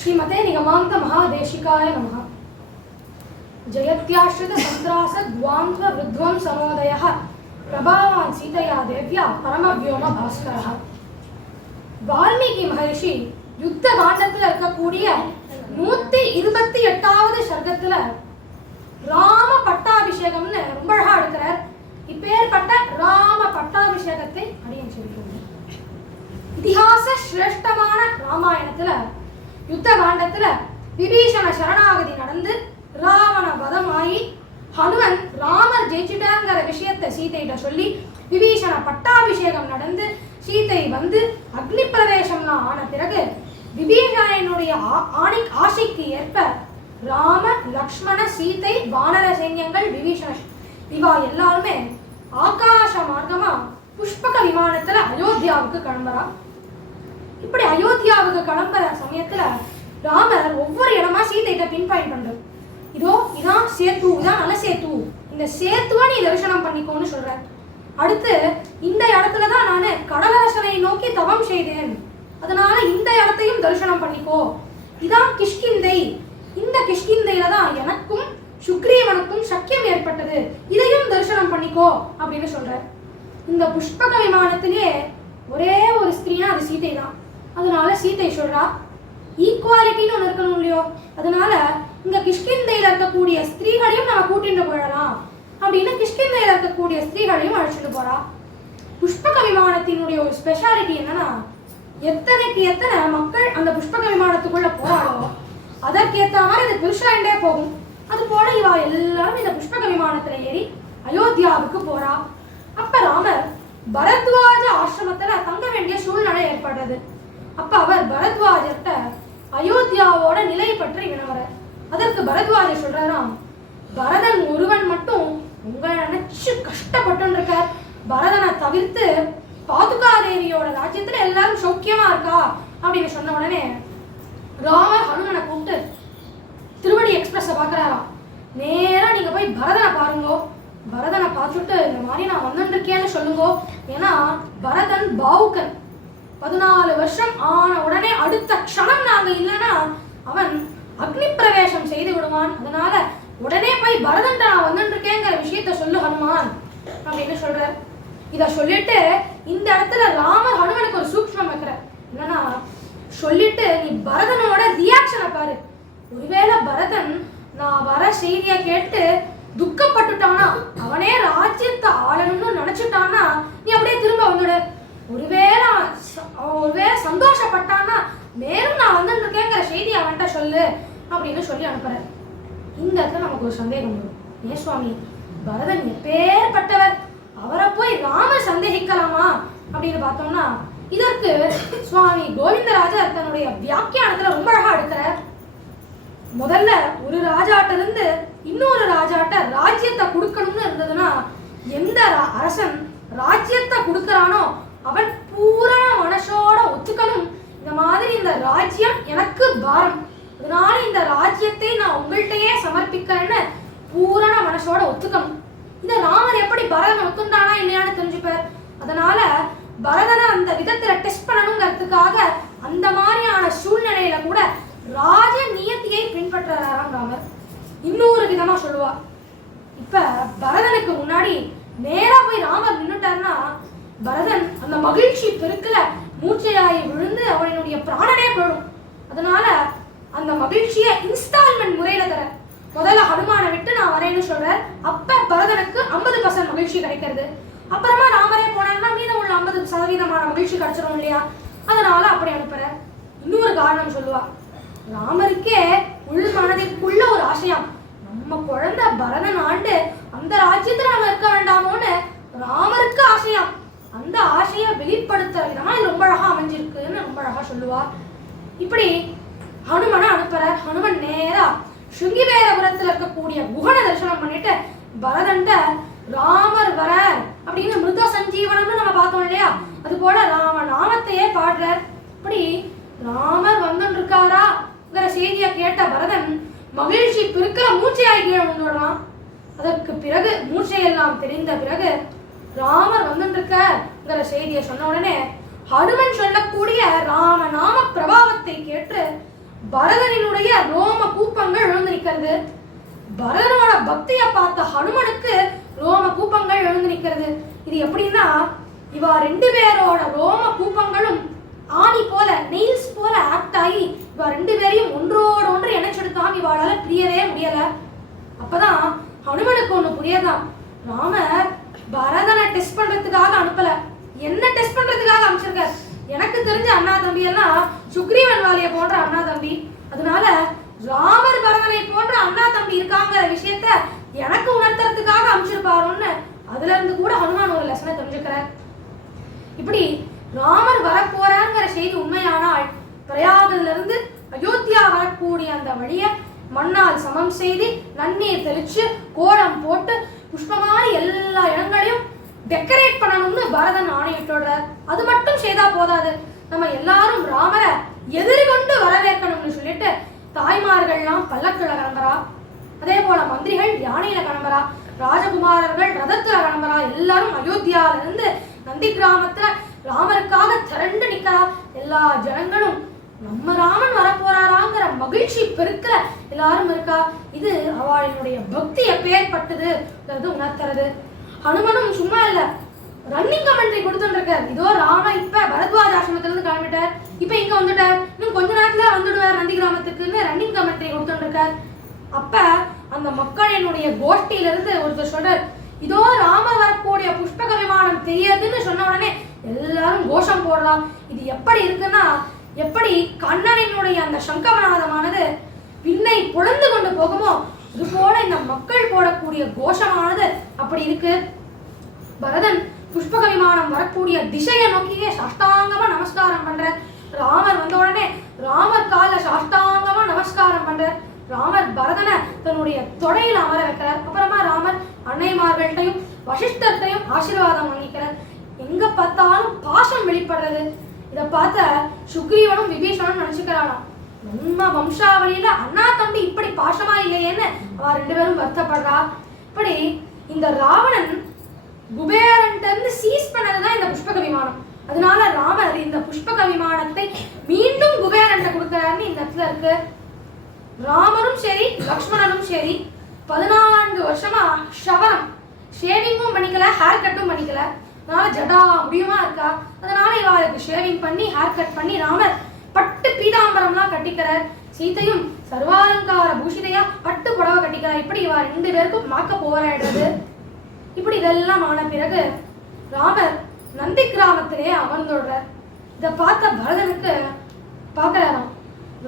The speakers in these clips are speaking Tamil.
श्रीमते निगमान्त महादेशिकाय नमः। जयत्याश्रित संत्रास द्वांद्व विध्वंस समोदयः प्रभावान् सीतया देव्या परमव्योम भास्करः। வால்மீகி மகரிஷி யுத்த காண்டத்தில் இருக்கக்கூடிய 128வது சர்க்கத்துல ராம பட்டாபிஷேகம்னு ரொம்ப அழகா எடுக்கிறார். இப்பேற்பட்ட ராம பட்டாபிஷேகத்தை அடியேன் சொல்லிக்கிறேன். இதிகாச சிரேஷ்டமான ராமாயணத்துல யுத்த காண்டத்துல விபீஷண சரணாகதி நடந்து ராவண வதமாயி ஹனுமன் ராமர் ஜெயிச்சுட்டாங்கிற விஷயத்தை சீதையிட்ட சொல்லி விபீஷண பட்டாபிஷேகம் நடந்து சீதை வந்து அக்னி பிரவேசம்னா ஆன பிறகு விபீஷணனுடைய ஆசைக்கு ஏற்ப ராம லக்ஷ்மண சீதை வானர சைன்யங்கள் விபீஷணன் இவா எல்லாருமே ஆகாச மார்க்கமா புஷ்பக விமானத்துல அயோத்தியாவுக்கு கிளம்புறா. இப்படி அயோத்தியாவுக்கு கிளம்புற சமயத்துல ராமர் ஒவ்வொரு இடமா சீதையிட்ட பின் பாயிண்ட் பண்றாரு. இதோ இதான் சேத்து, இதான் நல்ல சேத்து, இந்த சேத்துவா நீ தரிசனம் பண்ணிக்கோன்னு சொல்ற. அடுத்து இந்த இடத்துலதான் நானு கடலரசனை நோக்கி தவம் செய்தேன், அதனால இந்த இடத்தையும் தரிசனம் பண்ணிக்கோ. இதான் கிஷ்கிந்தை, இந்த கிஷ்கிந்தையில தான் எனக்கும் சுக்ரீவனுக்கும் சக்கியம் ஏற்பட்டது, இதையும் தரிசனம் பண்ணிக்கோ அப்படின்னு சொல்ற. இந்த புஷ்பக விமானத்திலேயே ஒரே ஒரு ஸ்திரீனா அது சீதை தான். அதனால சீதை சொல்றா, ஈக்குவாலிட்டின்னு ஒன்று இருக்கணும் இல்லையோ, அதனால இங்க கிஷ்கிந்தையில இருக்கக்கூடிய ஸ்திரீகளையும் நம்ம கூட்டிட்டு போயிடலாம் அப்படின்னு கிஷ்கிந்தையில இருக்கக்கூடிய ஸ்திரீகளையும் அழைச்சிட்டு போறா. புஷ்பக விமானத்தினுடைய ஒரு ஸ்பெஷாலிட்டி என்னன்னா, எத்தனைக்கு எத்தனை மக்கள் அந்த புஷ்பக விமானத்துக்குள்ள போறாளோ அதற்கேற்ற மாதிரி அது பெருசாண்டே போகும். அது போல இவா எல்லாரும் இந்த புஷ்பக விமானத்துல ஏறி அயோத்தியாவுக்கு போறா. அப்ப ராமர் பரத்வாஜ ஆசிரமத்துல தங்க வேண்டிய சூழ்நிலை ஏற்படுறது. அப்ப அவர் பரத்வாஜர்கிட்ட அயோத்தியாவோட நிலை பற்றி வினவர. அதற்கு பரத்வாஜர் சொல்றாராம், பரதன் ஒருவன் மட்டும் உங்களை நினைச்சு கஷ்டப்பட்டு இருக்கார், பரதனை தவிர்த்து பாதுகாதேவியோட ராஜ்யத்துல எல்லாரும் சௌக்கியமா இருக்கா அப்படின்னு சொன்ன உடனே ராமர் ஹனுமனை கூப்பிட்டு திருவடி எக்ஸ்பிரஸ பாக்குறாராம். நேரா நீங்க போய் பரதனை பாருங்கோ, பரதனை பார்த்துட்டு இந்த மாதிரி நான் வந்துருக்கேன்னு சொல்லுங்கோ. ஏன்னா பரதன் பாவுக்கன், 14 வருஷம் ஆன உடனே அடுத்த க்ஷணம் நாங்க இல்லைன்னா அவன் அக்னி பிரவேசம் செய்து விடுவான், அதனால உடனே போய் பரதன் நான் வந்துருக்கேங்கிற விஷயத்த சொல்லு ஹனுமான் அப்படின்னு சொல்றார். இத சொல்லிட்டு இந்த இடத்துல ராமர் ஹனுமனுக்கு ஒரு சூக்ஷ்மம் வைக்கிற. என்னன்னா, சொல்லிட்டு நீ பரதனோட ரியாக்ஷனை பாரு. ஒருவேளை பரதன் நான் வர செய்திய கேட்டு துக்கப்பட்டுட்டானா, அவனே ராஜ்யத்தை ஆளணும்னு நினைச்சுட்டானா நீ அப்படியே திரும்ப வந்துடு. ஒருவேளை சந்தோஷப்பட்டானா மேலும் நான் வந்துட்டு இருக்கேங்கிற செய்தி அவன்கிட்ட சொல்லு அப்படின்னு சொல்லி அனுப்புற. இந்த இடத்துல நமக்கு ஒரு சந்தேகம் வரும், ஏன் சுவாமி பரதன் எப்பேற்பட்டவர், அவரை போய் ராமர் சந்தேகிக்கலாமா அப்படின்னு பார்த்தோம்னா இதற்கு சுவாமி கோவிந்தராஜர் தன்னுடைய வியாக்கியானத்துல ரொம்ப அழகா எடுக்கிறார். முதல்ல ஒரு ராஜாட்ட இருந்து இன்னொரு ராஜாட்ட ராஜ்யத்தை கொடுக்கணும்னு இருந்ததுன்னா எந்த அரசன் ராஜ்யத்தை கொடுக்கறானோ அவன் பூரண மனசோட ஒத்துக்கணும், இந்த மாதிரி இந்த ராஜ்யம் எனக்கு பாரம், அதனால இந்த ராஜ்யத்தை நான் உங்கள்கிட்டயே சமர்ப்பிக்கிறேன்னு பூரண மனசோட ஒத்துக்கணும். இந்த ராமர் எப்படி பரதன் ஒத்துண்டானா இல்லையான்னு தெரிஞ்சுப்பார். அதனால பரதனை அந்த விதத்துல டெஸ்ட் பண்ணணுங்கிறதுக்காக அந்த மாதிரியான சூழ்நிலையில கூட ராஜ நியத்தியை பின்பற்றாராம் ராமர். இன்னொரு விதமா சொல்லுவா, இப்ப பரதனுக்கு முன்னாடி நேரா போய் ராமர் நின்னுட்டாருன்னா பரதன் அந்த மகிழ்ச்சி பெருக்கல மூச்சையாயி விழுந்து அவனுடைய பிராணனே போயிடும். அதனால அந்த மகிழ்ச்சியை இன்ஸ்டால்மெண்ட் முறையில தர. முதல்ல ஹனுமானை விட்டு நான் வரேன்னு சொல்றேன், அப்ப பரதனுக்கு 50% மகிழ்ச்சி கிடைக்கிறது. அப்புறமா ராமரே போனாங்கன்னா மீதம் உள்ள 50% மகிழ்ச்சி கிடைச்சிடும் இல்லையா, அதனால அப்படி அனுப்புற. இன்னொரு காரணம் சொல்லுவா, ராமருக்கே உள் மனதிற்குள்ள ஒரு ஆசையாம், நம்ம குழந்தை பரதன் ஆண்டு அந்த ராஜ்யத்துல நம்ம இருக்க வேண்டாமோன்னு ராமருக்கு ஆசையாம். அந்த ஆசையை வெளிப்படுத்துற விதமா இது ரொம்ப அழகா அமைஞ்சிருக்குன்னு ரொம்ப அழகா சொல்லுவா. இப்படி ஹனுமனை அனுப்புற. ஹனுமன் நேரா ஸ்ருங்கிவேரபுரத்துல இருக்கக்கூடிய குகனை தரிசனம் பண்ணிட்டு பரதன்ட்ட ராமர் வர அப்படின்னு மிருத சஞ்சீவனம்னு நம்ம பார்த்தோம் இல்லையா, அது போல ராம நாமத்தையே பாடுறார். இப்படி ராமர் வந்துட்டு இருக்காராங்கிற செய்தியை கேட்ட பரதன் மகிழ்ச்சி பெருக்கிற மூச்சையாய் கீழே வந்துடுறான். அதற்கு பிறகு மூச்சையெல்லாம் தெரிந்த பிறகு ராமர் வந்துட்டு இருக்கிற செய்தியை சொன்ன உடனே ஹனுமன் சொல்லக்கூடிய ராம நாம பிரபாவத்தை கேட்டு பரதனினுடைய ரோம கூப்பங்கள் எழுந்து நிற்கிறது. பரதனோட பக்தியை பார்த்த ஹனுமனுக்கு ரோம கூப்பங்கள் எழுந்து நிற்கிறது. இது எப்படின்னா, இவா 2 பேரோட ரோம கூப்பங்களும் ஆணி போல நெயில்ஸ் போல ஆக்ட் ஆகி இவா 2 பேரையும் ஒன்றோடு ஒன்று இணைச்செடுக்காம இவாளால பிரியவே முடியல. அப்பதான் ஹனுமனுக்கு ஒண்ணு புரியதான், ராமர் பரதனை டெஸ்ட் பண்றதுக்காக அனுப்பல, என்ன டெஸ்ட் பண்றதுக்காக அனுப்பிச்சிருக்க. எனக்கு தெரிஞ்ச அண்ணா தம்பி எல்லாம் சுக்ரீவன் வாலிய போன்ற அண்ணா தம்பி. அதனால ராமர் பரதனை போன்ற அண்ணா தம்பி இருக்காங்கிற விஷயத்த எனக்கு உணர்த்துறதுக்காக அனுப்பிச்சிருப்பாருன்னு அதுல இருந்து கூட ஹனுமான் ஒரு லெசனை தெரிஞ்சுக்கிறார். இப்படி ராமர் வரப்போறாங்கிற செய்தி உண்மையானால் பிரயாகத்துல இருந்து அயோத்தியா வரக்கூடிய அந்த வழிய மண்ணால் சமம் செய்து நன்னீர் தெளிச்சு கோலம் போட்டு புஷ்பமான எல்லா இடங்களையும் டெக்கரேட் பண்ணணும்னு பரதன் ஆணையிட்டுறார். அது மட்டும் செய்தா போதாது, நம்ம எல்லாரும் ராமரை எதிர்கொண்டு வரவேற்கணும்னு சொல்லிட்டு தாய்மார்கள்லாம் பல்லக்குல கிளம்புறா, அதே போல மந்திரிகள் யானையில கிளம்புறா, ராஜகுமாரர்கள் ரதத்துல கிளம்புறா. எல்லாரும் அயோத்தியால இருந்து நந்தி கிராமத்துல ராமருக்காக திரண்டு நிக்கிறா. எல்லா ஜனங்களும் நம்ம ராமன் வரப்போறாராங்கிற மகிழ்ச்சி பெருக்க எல்லாரும் இருக்கா. இது அவளுடைய பக்தி எப்பேற்பட்டதுங்கிறது உணர்த்துறது. ஹனுமனும் சும்மா இல்ல, ரன்னிங் கமெண்ட்ரி கொடுத்துட்டு இருக்கார். இதோ ராம இப்ப பரத்வாஜ் ஆசிரமத்துல இருந்து கிளம்பிட்டார், இப்ப இங்க வந்துட்டார், இன்னும் கொஞ்ச நேரத்துல வந்துடுவார் நந்தி கிராமத்துக்குன்னு ரன்னிங் கமெண்ட்ரி கொடுத்துட்டு இருக்கார். அப்ப அந்த மக்களினுடைய கோஷ்டியில இருந்து ஒருத்தர் சொல்றார், இதோ ராம வரக்கூடிய புஷ்பக விமானம் தெரியாதுன்னு சொன்ன உடனே எல்லாரும் கோஷம் போடலாம். இது எப்படி இருக்குன்னா, எப்படி கண்ணனினுடைய அந்த சங்கமநாதமானது விண்ணை பொழந்து கொண்டு போகுமோ இது போல இந்த மக்கள் போடக்கூடிய கோஷமானது அப்படி இருக்கு. பரதன் புஷ்பக விமானம் வரக்கூடிய திசையை நோக்கியே சாஷ்டாங்கமா நமஸ்காரம் பண்ற. ராமர் வந்த உடனே ராமர் கால சாஷ்டாங்கமா நமஸ்காரம் பண்ற. ராமர் பரதனை தன்னுடைய தொடையில அமர வைக்கிறார். அப்புறமா ராமர் அன்னைமார்கள்ட்டையும் வசிஷ்டர்ட்டையும் ஆசீர்வாதம் வாங்கிக்கிறார். எங்க பார்த்தாலும் பாசம் வெளிப்படுறது. இதை பார்த்த சுக்ரீவனும் விபீஷனும் நினைச்சுக்கிறானாம், நம்ம வம்சாவளியில அண்ணா தம்பி இப்படி பாசமா இல்லையேன்னு அவ 2 பேரும் வருத்தப்படுறா. இப்படி இந்த ராவணன் குபேரன்ட்ட இருந்து சீஸ் பண்ணதுதான் இந்த புஷ்பக விமானம். அதனால ராமர் இந்த புஷ்பக விமானத்தை மீண்டும் குபேரன்ட்ட கொடுக்கிறாருன்னு இந்த இடத்துல இருக்கு. ராமரும் சரி லக்ஷ்மணனும் சரி 14 வருஷமா ஷவரம் ஷேவிங்கும் பண்ணிக்கல, ஹேர் கட்டும் பண்ணிக்கல. அதனால ஜடா முடியுமா இருக்கா. அதனால இவளுக்கு ஷேவிங் பண்ணி ஹேர் கட் பண்ணி ராமர் பட்டு பீதாம்பரம்லாம் கட்டிக்கிறார். சீத்தையும் சர்வாலங்கார பூஷிதையா பட்டு புடவை கட்டிக்கிறார். இப்படி இவ 2 பேருக்கும் மாக்க போராடுறது. இப்படி இதெல்லாம் ஆன பிறகு ராமர் நந்தி கிராமத்திலே அமர்ந்துடுறார். இதை பார்த்த பரதனுக்கு பார்க்கிறாராம்,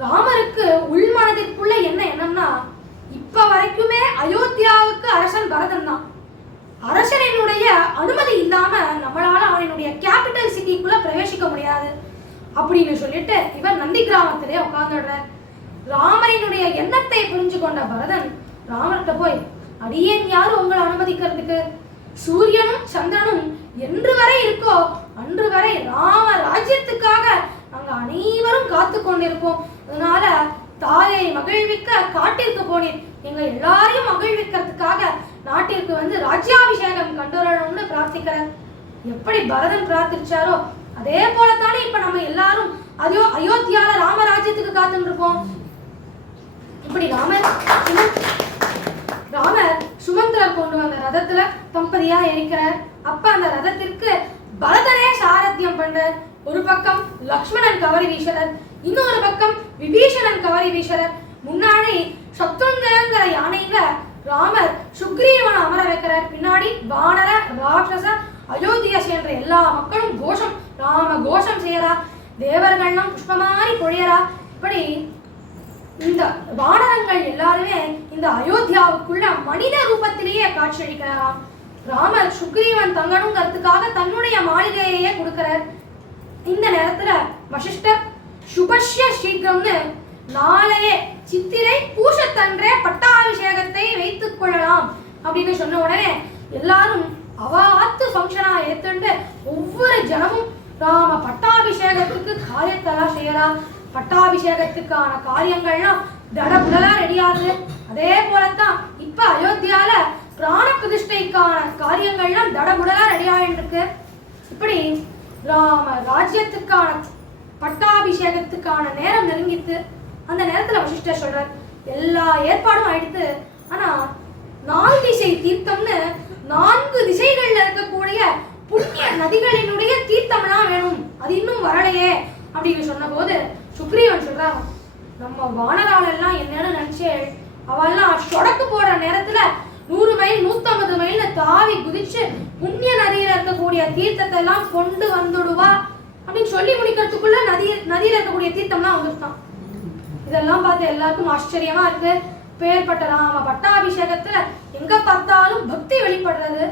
ராமருக்கு உள்மனதிற்குள்ள என்ன எண்ணம்னா, இப்ப வரைக்குமே அயோத்தியாவுக்கு அரசன் பரதன் தான். அரசனுடைய அனுமதி இல்லாம நம்மளால அவனுடைய கேபிட்டல் சிட்டிக்குள்ள பிரவேசிக்க முடியாது அப்படின்னு சொல்லிட்டு இவர் நந்தி கிராமத்திலே உட்கார்ந்துடுறார். ராமரினுடைய எண்ணத்தை புரிஞ்சு கொண்ட பரதன் ராமர்கிட்ட போய், அடியேன் யாரு உங்களை அனுமதிக்கிறதுக்கு? சூரியனும் சந்திரனும் என்று வரை இருக்கோ அன்று வரை ராம ராஜ்யத்துக்காக நாங்க அனைவரும் காத்து கொண்டிருப்போம். அதனால தாயை மகிழ்விக்க காட்டிற்கு போனேன், எங்க எல்லாரையும் மகிழ்விக்கிறதுக்காக நாட்டிற்கு வந்து ராஜ்யாபிஷேகம் கண்டுவரணும்னு பிரார்த்திக்கிறார். எப்படி பரதன் பிரார்த்திச்சாரோ அதே போலத்தானே இப்ப நம்ம எல்லாரும் அயோத்தியால ராமராஜ்யத்துக்கு காத்துட்டு இருக்கோம். இப்படி ராமர் சுமந்திரர் கொண்டு வந்த ரதத்துல தம்பதியா இருக்கிறார். அப்ப அந்த ரதத்திற்கு பரதனே சாரத்தியம் பண்றார். ஒரு பக்கம் லக்ஷ்மணன் கவரி வீசரர், இன்னொரு பக்கம் விபீஷணன் கவரி வீசரர். முன்னாடி சத்ருங்கங்கிற யானையில ராமர் சுக்ரீவனை அமர வைக்கிறார். பின்னாடி வானர ராட்சச அயோத்தியா சேர்ந்த எல்லா மக்களும் கோஷம் ராம கோஷம் செய்யறா. தேவர்கள்லாம் புஷ்பமாரி பொழியறா. இப்படி இந்த வானரங்கள் எல்லாருமே இந்த அயோத்தியாவுக்குள்ள மனித ரூபத்திலேயே காட்சியளிக்கிறாராம். ராமர் சுக்ரீவன் தங்கணுங்கிறதுக்காக தன்னுடைய மாளிகையே கொடுக்கிறார். இந்த நேரத்துல வசிஷ்டர் சுபஷ்ய சீக்கிரம்னு நாளையே சித்திரை பூசத்தன்றே பட்டாபிஷேகத்தை வைத்துக் கொள்ளலாம் அப்படின்னு சொன்ன உடனே எல்லாரும் அவாத்து ஃபங்க்ஷனா ஏத்துண்டு ஒவ்வொரு ஜனமும் ராம பட்டாபிஷேகத்துக்கு காரியத்தெல்லாம் செய்யறா. பட்டாபிஷேகத்துக்கான காரியங்கள்லாம் தடபுடலா ரெடியாகுது. அதே போலத்தான் இப்ப அயோத்தியால பிராண பிரதிஷ்டைக்கான காரியங்கள்லாம் தடபுடலா ரெடியாயிட்டு இருக்கு. இப்படி ராம ராஜ்யத்துக்கான பட்டாபிஷேகத்துக்கான நேரம் நெருங்கித்து. அந்த நேரத்துல வசிஷ்டர் சொல்றார், எல்லா ஏற்பாடும் ஆயிடுத்து, ஆனா 4 திசை தீர்த்தம்னு 4 திசைகள்ல இருக்கக்கூடிய புண்ணிய நதிகளினுடைய தீர்த்தம்லாம் வேணும், அது இன்னும் வரலையே அப்படின்னு சொன்ன போது சுக்ரீவன் சொல்றான், நம்ம வானரால் எல்லாம் என்னன்னு நினைச்சே, அவெல்லாம் சொடக்கு போடுற நேரத்துல 100 மைல் 150 மைல்ல தாவி குதிச்சு புண்ணிய நதியில இருக்கக்கூடிய தீர்த்தத்தை எல்லாம் கொண்டு வந்துடுவா அப்படின்னு சொல்லி முடிக்கிறதுக்குள்ள நதியில இருக்கக்கூடிய தீர்த்தம்லாம் வந்துருக்கான். இதெல்லாம் பார்த்து எல்லாருக்கும் ஆச்சரியமா இருக்கு. பேர்பட்ட ராம பட்டாபிஷேகத்துல எங்க பார்த்தாலும் பக்தி வெளிப்படுறது.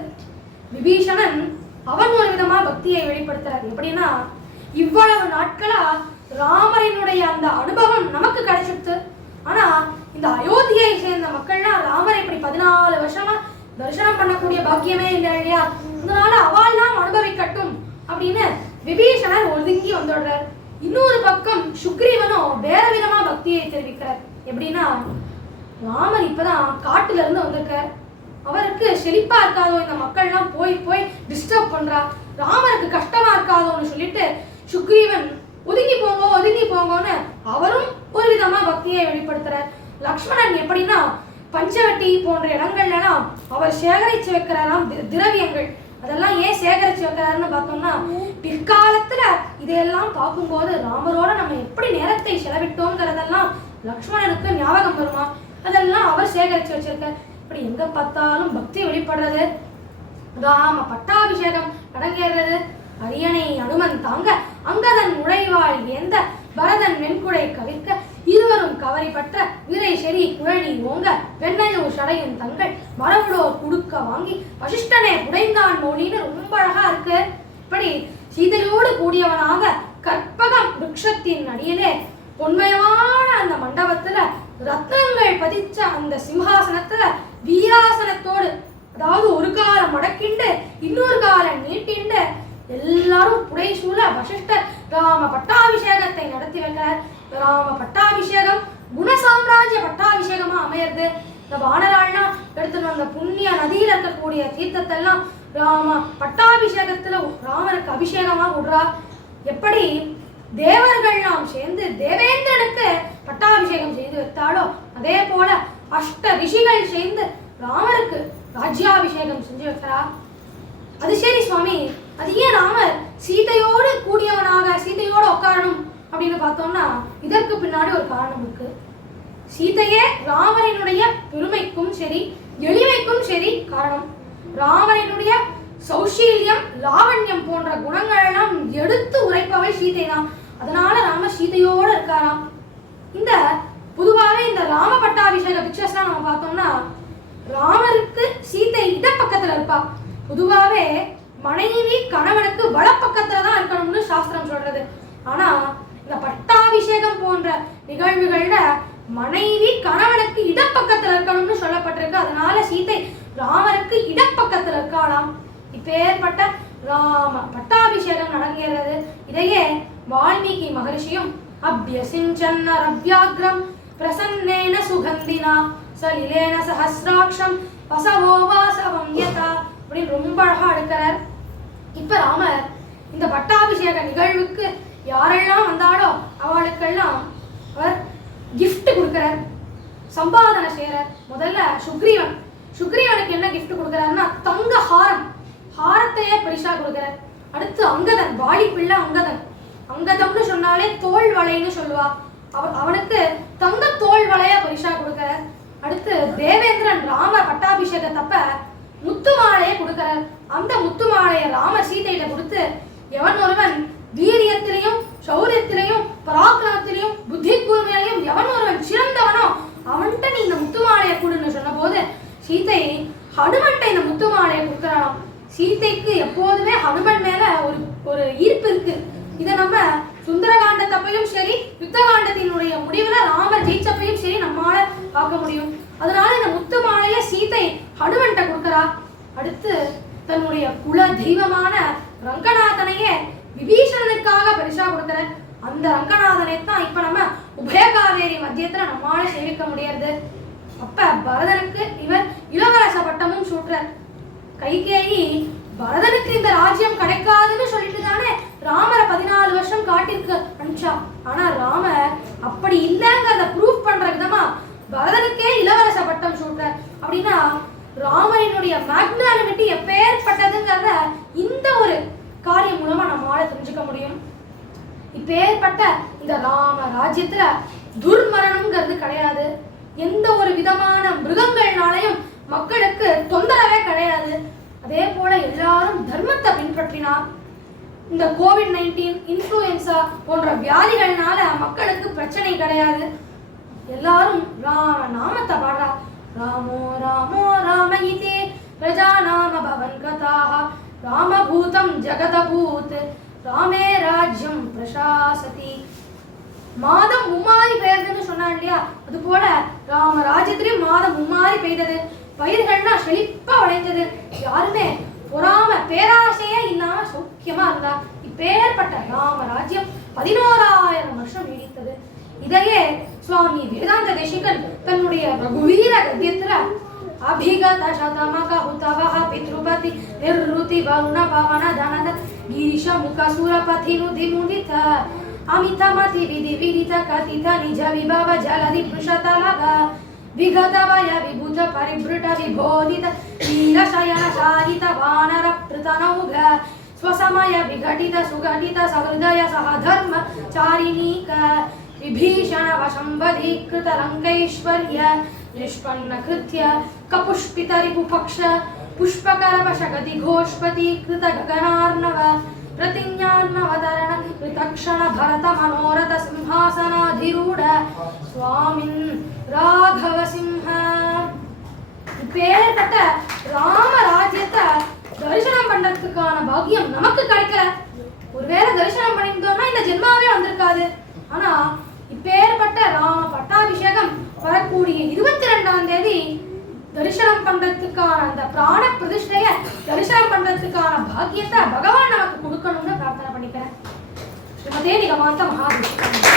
விபீஷணன் அவன் ஒரு விதமா பக்தியை வெளிப்படுத்துறாரு. எப்படின்னா, இவ்வளவு நாட்களா ராமரினுடைய அந்த அனுபவம் நமக்கு கிடைச்சிருச்சு, ஆனா இந்த அயோத்தியை சேர்ந்த மக்கள்லாம் ராமரை இப்படி 14 வருஷமா தரிசனம் பண்ணக்கூடிய பாக்கியமே இல்லை இல்லையா, அதனால அவள்லாம் அனுபவிக்கட்டும் அப்படின்னு விபீஷணர் ஒதுங்கி வந்துடுறார். இன்னொரு பக்கம் சுக்ரீவனும் வேற விதமா பக்தியை தெரிவிக்கிறார். எப்படின்னா, ராமர் இப்பதான் காட்டுல இருந்து வந்திருக்கார், அவருக்கு செழிப்பா இருக்காதோ, இந்த மக்கள்லாம் போய் போய் டிஸ்டர்ப் பண்றா, ராமருக்கு கஷ்டமா இருக்காதோன்னு சொல்லிட்டு சுக்ரீவன் ஒதுங்கி போங்கன்னு அவரும் ஒரு விதமா பக்தியை வெளிப்படுத்துறார். லக்ஷ்மணன் எப்படின்னா, பஞ்சவட்டி போன்ற இடங்கள்லாம் அவர் சேகரிச்சு வைக்கிறாராம் திரவியங்கள். அதெல்லாம் ஏன் சேகரிச்சு வைக்கிறாருன்னு பார்த்தோம்னா, பிற்காலத்துல இதையெல்லாம் பார்க்கும்போது ராமரோட நம்ம எப்படி நேரத்தை செலவிட்டோங்கிறதெல்லாம் லக்ஷ்மணனுக்கு ஞாபகம் வருமா, அதெல்லாம் அவர் சேகரிச்சு வச்சிருக்கார். இப்படி எங்க பார்த்தாலும் பக்தி வெளிப்படுறது. ராம பட்டாபிஷேகம் நடங்கிறது. அரியணை அனுமன் தாங்க அங்கதன் உழைவாள் ஏந்த பரதன் வெண்குடை கவிர்க்க இருவரும் கவரி பற்ற விரை செறி குழலி ஓங்க வெண்ணையோ சடையும் தங்கள் மரபுடோர் குடுக்க வாங்கி வசிஷ்டனே புடைந்தான் மொழின்னு ரொம்ப அழகா இருக்கு. இப்படி சீதையோடு கூடியவனாக கற்பகம் விருட்சத்தின் அடியிலே பொன்மயமான அந்த மண்டபத்துல ரத்னங்கள் பதிச்ச அந்த சிம்ஹாசனத்துல வீராசனத்தோடு, அதாவது ஒரு காலம் மடக்கிண்டு இன்னொரு காலம் நீட்டிண்டு எல்லாரும் புடைசூழ வசிஷ்டர் ராம பட்டாபிஷேகத்தை நடத்தி வைக்கிறார். ராம பட்டாபிஷேகம் குணசாம்ராஜ்ய பட்டாபிஷேகமா அமையிறது. இந்த வானராள்னா எடுத்துட்டு வந்த புண்ணிய நதியில இருக்கக்கூடிய தீர்த்தத்தெல்லாம் ராம பட்டாபிஷேகத்துல ராமருக்கு அபிஷேகமா விடுறா. எப்படி தேவர்கள் நாம் சேர்ந்து தேவேந்திரனுக்கு பட்டாபிஷேகம் செய்து வைத்தாலோ, அதே போல அஷ்ட ரிஷிகள் சேர்ந்து ராமருக்கு ராஜ்யாபிஷேகம் செஞ்சு வைக்கிறா. அது சரி சுவாமி, அது ஏன் ராமர் சீதையோடு கூடியவனாக சீதையோடு உட்காரணும் அப்படின்னு பார்த்தோம்னா, இதற்கு பின்னாடி ஒரு காரணம் இருக்கு. சீதையே ராமரினுடைய பெருமைக்கும் சரி எளிமைக்கும் சரி காரணம். ராமரினுடைய சௌஷீல்யம் லாவண்யம் போன்ற குணங்கள் எல்லாம் எடுத்து உரைப்பவள் சீதை தான். அதனால ராமர் சீதையோடு இருக்காராம். இந்த பொதுவாகவே இந்த ராம பட்டாபிஷேக பிக்சர்ஸ்லாம் நம்ம பார்த்தோம்னா, ராமருக்கு சீதை இடப்பக்கத்துல இருப்பா. பொதுவாகவே மனைவி கணவனுக்கு வலப்பக்கத்துல தான் இருக்கணும்னு சாஸ்திரம் சொல்றது. ஆனா இந்த பட்டாபிஷேகம் போன்ற நிகழ்வுகள்ல மனைவி கணவனுக்கு இடப்பக்கத்துல இருக்கணும்னு சொல்லப்பட்டிருக்கு. அதனால சீதை ராமருக்கு இடப்பக்கத்துல இருக்காளாம். இப்பேற்பட்ட ராம பட்டாபிஷேகம் நடக்கிறது. இதையே வால்மீகி மகரிஷியும் அப்யசிஞ்சன்ன ரவ்யாக்ரம் பிரசன்னேன சுகந்தினா சலிலேன சஹஸ்ராட்சம் வசவோ வாசவம் யதா அப்படின்னு ரொம்ப அழகா எடுக்கிறார். இப்ப ராமர் இந்த பட்டாபிஷேக நிகழ்வுக்கு யாரெல்லாம் வந்தாலோ அவளுக்கெல்லாம் அவர் கிஃப்ட் கொடுக்கிறார், சம்பாதனை செய்யறார். முதல்ல சுக்ரீவனுக்கு என்ன கிஃப்ட் கொடுக்கிறாருன்னா தங்க ஹாரத்தையே பரிசா கொடுக்கிறார். அடுத்து அங்கதன், வாலி பிள்ளை அங்கதம்னு சொன்னாலே தோல் வளைன்னு சொல்லுவா, அவனுக்கு தங்க தோல் வளைய பரிசா கொடுக்கிறார். அடுத்து தேவேந்திரன் ராம பட்டாபிஷேகத்தப்ப முத்து மாலையை கொடுக்கிறார். அந்த முத்து மாலையை ராம சீதையில கொடுத்து, எவன் ஒருவன் வீரியத்திலையும் சௌரியத்திலையும் பராக்கிரமத்திலையும் புத்தி கூர்மையிலையும் எவன் ஒருவன் சிறந்தவனோ அவன்கிட்ட நீ இந்த முத்து மாலையை கொடுன்னு சொன்ன போது சீதை ஹனுமன்ட்ட இந்த முத்து மாலையை கொடுக்கிறான். சீதைக்கு எப்போதுமே ஹனுமன் மேல ஒரு ஈர்ப்பு இருக்கு. இதை நம்ம சுந்தரகாண்டத்தப்பையும் சரி யுத்தகாண்டத்தினுடைய முடிவுல ராமர் ஜெயிச்சப்பையும் சரி நம்மால பார்க்க முடியும். அதனால இந்த முத்து மாலையை சீதை ஹனுமன்ட்ட கொடுக்கிறா. அடுத்து தன்னுடைய குல தெய்வமான ரங்கநாதனையே விபீஷணனுக்காக பரிசா கொடுக்கிற. அந்த ரங்கநாதனை தான் இப்ப நம்ம உபயகாவேரி மத்தியத்துல நம்மால சேவிக்க முடியாது. அப்ப பரதனுக்கு இவர் இளவரச பட்டமும் சூட்டுறார். கைகேயி பரதனுக்கு இந்த ராஜ்யம் கிடைக்காதுன்னு சொல்லிட்டு தானே ராமரை 14 வருஷம் காட்டிற்கு அனுப்பிச்சா. ஆனா ராமர் அப்படி இல்லைங்கிறத அப்படின்னா ராமனினுடைய மேக்னானிமிட்டி எப்பேற்பட்டதுங்கிறத இந்த ஒரு காரியம் மூலமா நம்மளால தெரிஞ்சுக்க முடியும். இப்பேற்பட்ட இந்த ராம ராஜ்யத்துல துர்மரணம்ங்கிறது கிடையாது. எந்த ஒரு விதமான மிருகங்கள்னாலையும் மக்களுக்கு தொந்தரவே கிடையாது. அதே போல எல்லாரும் தர்மத்தை பின்பற்றினார். இந்த கோவிட்-19 இன்ஃப்ளூயன்சா போன்ற வியாதிகள்னால மக்களுக்கு பிரச்சனை கிடையாது. எல்லாரும் ராம நாமத்தை பாடுறார். ராமோ ராமோ ராம இதி பிரஜாநாம பவன் கதாஹ ராமபூதம் ஜகதபூத் ராமே ராஜ்யம் பிரசாசதி. மாதம் மும்மாரி பெய்ததுன்னு சொன்னான் இல்லையா, அது போல ராம ராஜ்யத்திலையும் மாதம் மும்மாரி பெய்தது. பயிர்கள்னா செழிப்பா விளைந்தது. யாருமே பொறாம பேராசையே இல்லாம சௌக்கியமா இருந்தா. இப்பேற்பட்ட ராம ராஜ்யம் 11,000 வருஷம் நீடித்தது. இதையே சுவாமி வேதாந்த தேசிகன் தன்னுடைய ரகுவீர கத்தியத்துல அபிகத சதமக ஹுதவஹ பித்ருபதி நிர்ருதி வருண பவன தனத கிரிஷ முக சூரபதி நுதி முதித அமிதமதி விதி விதித கதித நிஜ விபவ ஜலதி புருஷதலக விகதவய விபுத பரிபృట விபோதித நீலசயன சாரித வானர பிரதனௌக ஸ்வசமய விகடித சுகடித சஹృదய சஹதர்ம சாரிணீக விபீஷண வசம்பதீக்ருத லங்கைஸ்வர்ய निष्पन्न कृत्य कपुष्पित रिपुपक्ष पुष्पकर वशगति घोषपति कृत गगनार्णव प्रतिज्ञार्णवतरण कृतक्षण भरत मनोरथ सिंहासनाधिरूढ़ स्वामिन् राघव सिंह. இப்பேற்பட்ட ராம ராஜ்யத்தை தரிசனம் பண்றதுக்கான பாக்கியம் நமக்கு கிடைக்கல. ஒருவேளை தரிசனம் பண்ணிருந்தோம்னா இந்த ஜென்மாவே வந்திருக்காது. ஆனா இப்பேற்பட்ட ராம பட்டாபிஷேகம் வரக்கூடிய 22ஆம் தேதி தரிசனம் பண்றதுக்கான அந்த பிராண பிரதிஷ்டைய தரிசனம் பண்றதுக்கான பாக்கியத்தை பகவான் நமக்கு கொடுக்கணும்னு பிரார்த்தனை பண்ணிக்கிறேன். ஸ்ரீமதே நிகமாந்த மகாவிஷ்ணு.